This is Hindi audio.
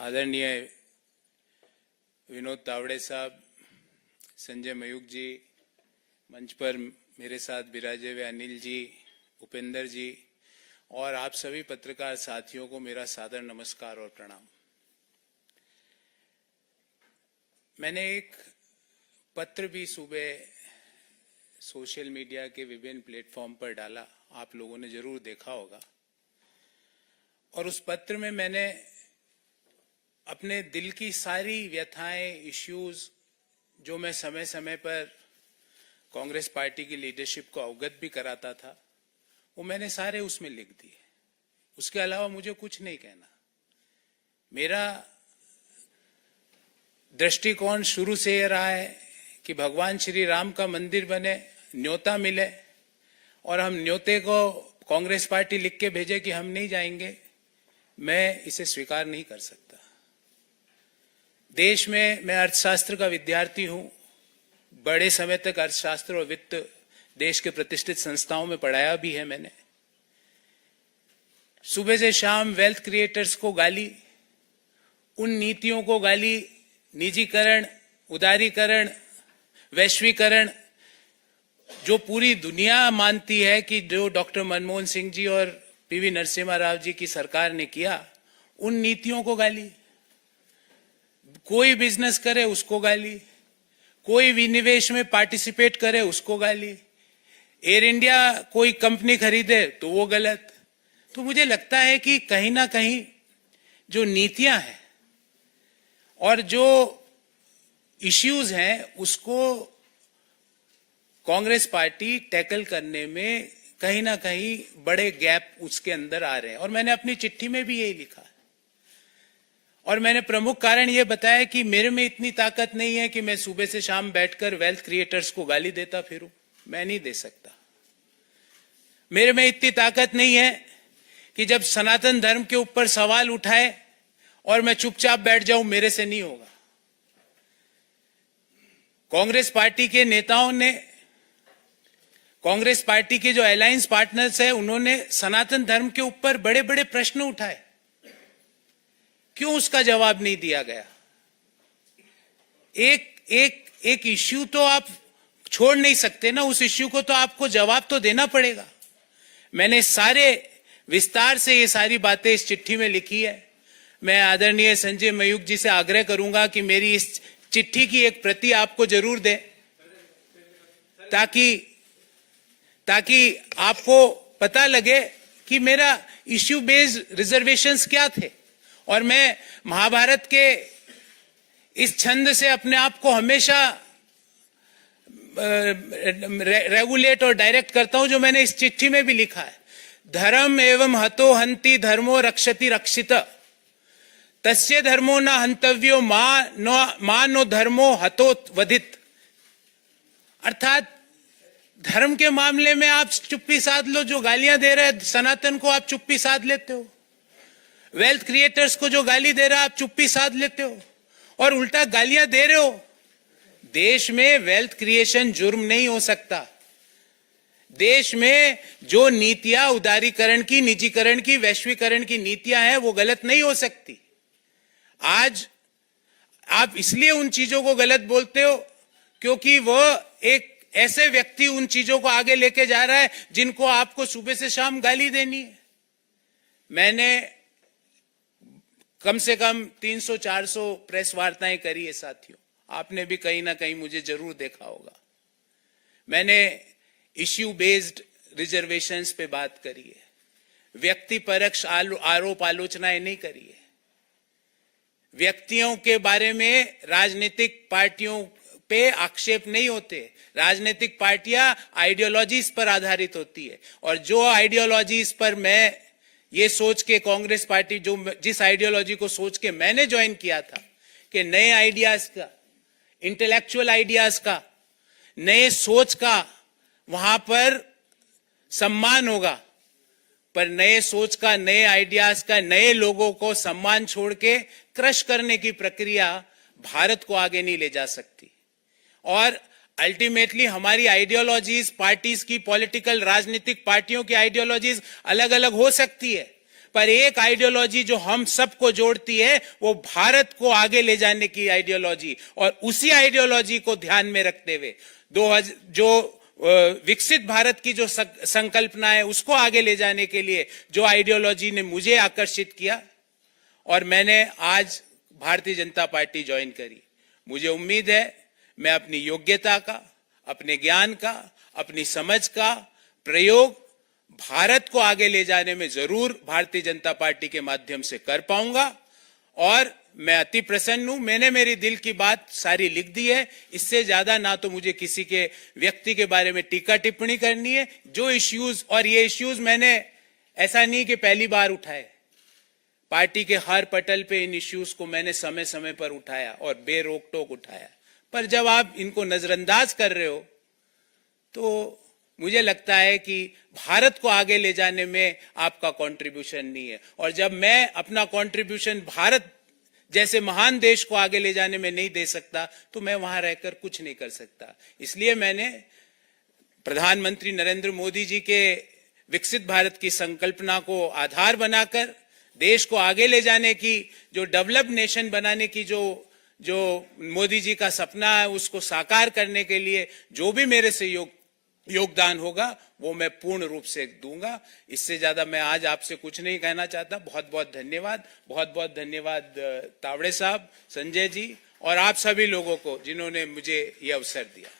आदरणीय विनोद तावड़े साहब, संजय मयूख जी, मंच पर मेरे साथ विराजे हुए अनिल जी, उपेंद्र जी और आप सभी पत्रकार साथियों को मेरा सादर नमस्कार और प्रणाम। मैंने एक पत्र भी सुबह सोशल मीडिया के विभिन्न प्लेटफॉर्म पर डाला, आप लोगों ने जरूर देखा होगा। और उस पत्र में मैंने अपने दिल की सारी व्यथाएं, इश्यूज जो मैं समय समय पर कांग्रेस पार्टी की लीडरशिप को अवगत भी कराता था, वो मैंने सारे उसमें लिख दिए। उसके अलावा मुझे कुछ नहीं कहना। मेरा दृष्टिकोण शुरू से ये रहा है कि भगवान श्री राम का मंदिर बने, न्योता मिले और हम न्योते को कांग्रेस पार्टी लिख के भेजे कि हम नहीं जाएंगे, मैं इसे स्वीकार नहीं कर सकता। देश में मैं अर्थशास्त्र का विद्यार्थी हूं, बड़े समय तक अर्थशास्त्र और वित्त देश के प्रतिष्ठित संस्थाओं में पढ़ाया भी है मैंने। सुबह से शाम वेल्थ क्रिएटर्स को गाली, उन नीतियों को गाली, निजीकरण, उदारीकरण, वैश्वीकरण, जो पूरी दुनिया मानती है कि जो डॉक्टर मनमोहन सिंह जी और पीवी नरसिम्हा राव जी की सरकार ने किया, उन नीतियों को गाली। कोई बिजनेस करे उसको गाली, कोई विनिवेश में पार्टिसिपेट करे उसको गाली, एयर इंडिया कोई कंपनी खरीदे तो वो गलत। तो मुझे लगता है कि कहीं ना कहीं जो नीतियां हैं और जो इश्यूज हैं उसको कांग्रेस पार्टी टैकल करने में कहीं ना कहीं बड़े गैप उसके अंदर आ रहे हैं। और मैंने अपनी चिट्ठी में भी यही लिखा है। और मैंने प्रमुख कारण यह बताया कि मेरे में इतनी ताकत नहीं है कि मैं सुबह से शाम बैठकर वेल्थ क्रिएटर्स को गाली देता फिरूं, मैं नहीं दे सकता। मेरे में इतनी ताकत नहीं है कि जब सनातन धर्म के ऊपर सवाल उठाए और मैं चुपचाप बैठ जाऊं, मेरे से नहीं होगा। कांग्रेस पार्टी के नेताओं ने, कांग्रेस पार्टी के जो अलायंस पार्टनर्स हैं, उन्होंने सनातन धर्म के ऊपर बड़े बड़े प्रश्न उठाए, क्यों उसका जवाब नहीं दिया गया? एक इश्यू तो आप छोड़ नहीं सकते ना, उस इश्यू को तो आपको जवाब तो देना पड़ेगा। मैंने सारे विस्तार से ये सारी बातें इस चिट्ठी में लिखी है। मैं आदरणीय संजय मयूख जी से आग्रह करूंगा कि मेरी इस चिट्ठी की एक प्रति आपको जरूर दें, ताकि आपको पता लगे कि मेरा इश्यू बेस्ड रिजर्वेशंस क्या थे। और मैं महाभारत के इस छंद से अपने आप को हमेशा रेगुलेट और डायरेक्ट करता हूं, जो मैंने इस चिट्ठी में भी लिखा है। धर्म एवं हतो हंति धर्मो रक्षति रक्षित, तस्य धर्मो न हंतव्यो मा नो धर्मो हतो वधित। अर्थात धर्म के मामले में आप चुप्पी साध लो, जो गालियां दे रहे हैं सनातन को आप चुप्पी साध लेते हो, वेल्थ क्रिएटर्स को जो गाली दे रहा है आप चुप्पी साध लेते हो और उल्टा गालियां दे रहे हो। देश में वेल्थ क्रिएशन जुर्म नहीं हो सकता। देश में जो नीतियां उदारीकरण की, निजीकरण की, वैश्वीकरण की नीतियां हैं, वो गलत नहीं हो सकती। आज आप इसलिए उन चीजों को गलत बोलते हो क्योंकि वो एक ऐसे व्यक्ति उन चीजों को आगे लेके जा रहा है जिनको आपको सुबह से शाम गाली देनी है। मैंने कम से कम 300-400 प्रेस वार्ताएं करी है साथियों, आपने भी कहीं ना कहीं मुझे जरूर देखा होगा। मैंने इश्यू बेस्ड रिजर्वेशंस पे बात करी है, व्यक्ति परक्ष आरोप आलोचनाएं नहीं करी है। व्यक्तियों के बारे में राजनीतिक पार्टियों पे आक्षेप नहीं होते। राजनीतिक पार्टियां आइडियोलॉजीज पर आधारित होती है और जो आइडियोलॉजीज पर मैं ये सोच के कांग्रेस पार्टी, जिस आइडियोलॉजी को सोच के मैंने ज्वाइन किया था कि नए आइडियाज का, इंटेलेक्चुअल आइडियाज का, नए सोच का वहां पर सम्मान होगा, पर नए सोच का, नए आइडियाज का, नए लोगों को सम्मान छोड़ के क्रश करने की प्रक्रिया भारत को आगे नहीं ले जा सकती। और अल्टीमेटली हमारी आइडियोलॉजीज, पार्टीज की, पॉलिटिकल राजनीतिक पार्टियों की आइडियोलॉजीज अलग अलग हो सकती है, पर एक आइडियोलॉजी जो हम सबको जोड़ती है वो भारत को आगे ले जाने की आइडियोलॉजी, और उसी आइडियोलॉजी को ध्यान में रखते हुए विकसित भारत की जो संकल्पना है उसको आगे ले जाने के लिए जो आइडियोलॉजी ने मुझे आकर्षित किया, और मैंने आज भारतीय जनता पार्टी ज्वाइन करी। मुझे उम्मीद है मैं अपनी योग्यता का, अपने ज्ञान का, अपनी समझ का प्रयोग भारत को आगे ले जाने में जरूर भारतीय जनता पार्टी के माध्यम से कर पाऊंगा, और मैं अति प्रसन्न हूं। मैंने मेरी दिल की बात सारी लिख दी है। इससे ज्यादा ना तो मुझे किसी के व्यक्ति के बारे में टीका टिप्पणी करनी है। जो इश्यूज, और ये इश्यूज मैंने ऐसा नहीं कि पहली बार उठाए, पार्टी के हर पटल पे इन इश्यूज को मैंने समय समय पर उठाया और बेरोक टोक उठाया। पर जब आप इनको नजरअंदाज कर रहे हो तो मुझे लगता है कि भारत को आगे ले जाने में आपका कंट्रीब्यूशन नहीं है, और जब मैं अपना कंट्रीब्यूशन भारत जैसे महान देश को आगे ले जाने में नहीं दे सकता तो मैं वहां रहकर कुछ नहीं कर सकता। इसलिए मैंने प्रधानमंत्री नरेंद्र मोदी जी के विकसित भारत की संकल्पना को आधार बनाकर देश को आगे ले जाने की, जो डेवलप्ड नेशन बनाने की जो मोदी जी का सपना है उसको साकार करने के लिए जो भी मेरे से योगदान होगा वो मैं पूर्ण रूप से दूंगा। इससे ज्यादा मैं आज आपसे कुछ नहीं कहना चाहता। बहुत बहुत धन्यवाद, बहुत बहुत धन्यवाद तावड़े साहब, संजय जी और आप सभी लोगों को जिन्होंने मुझे ये अवसर दिया।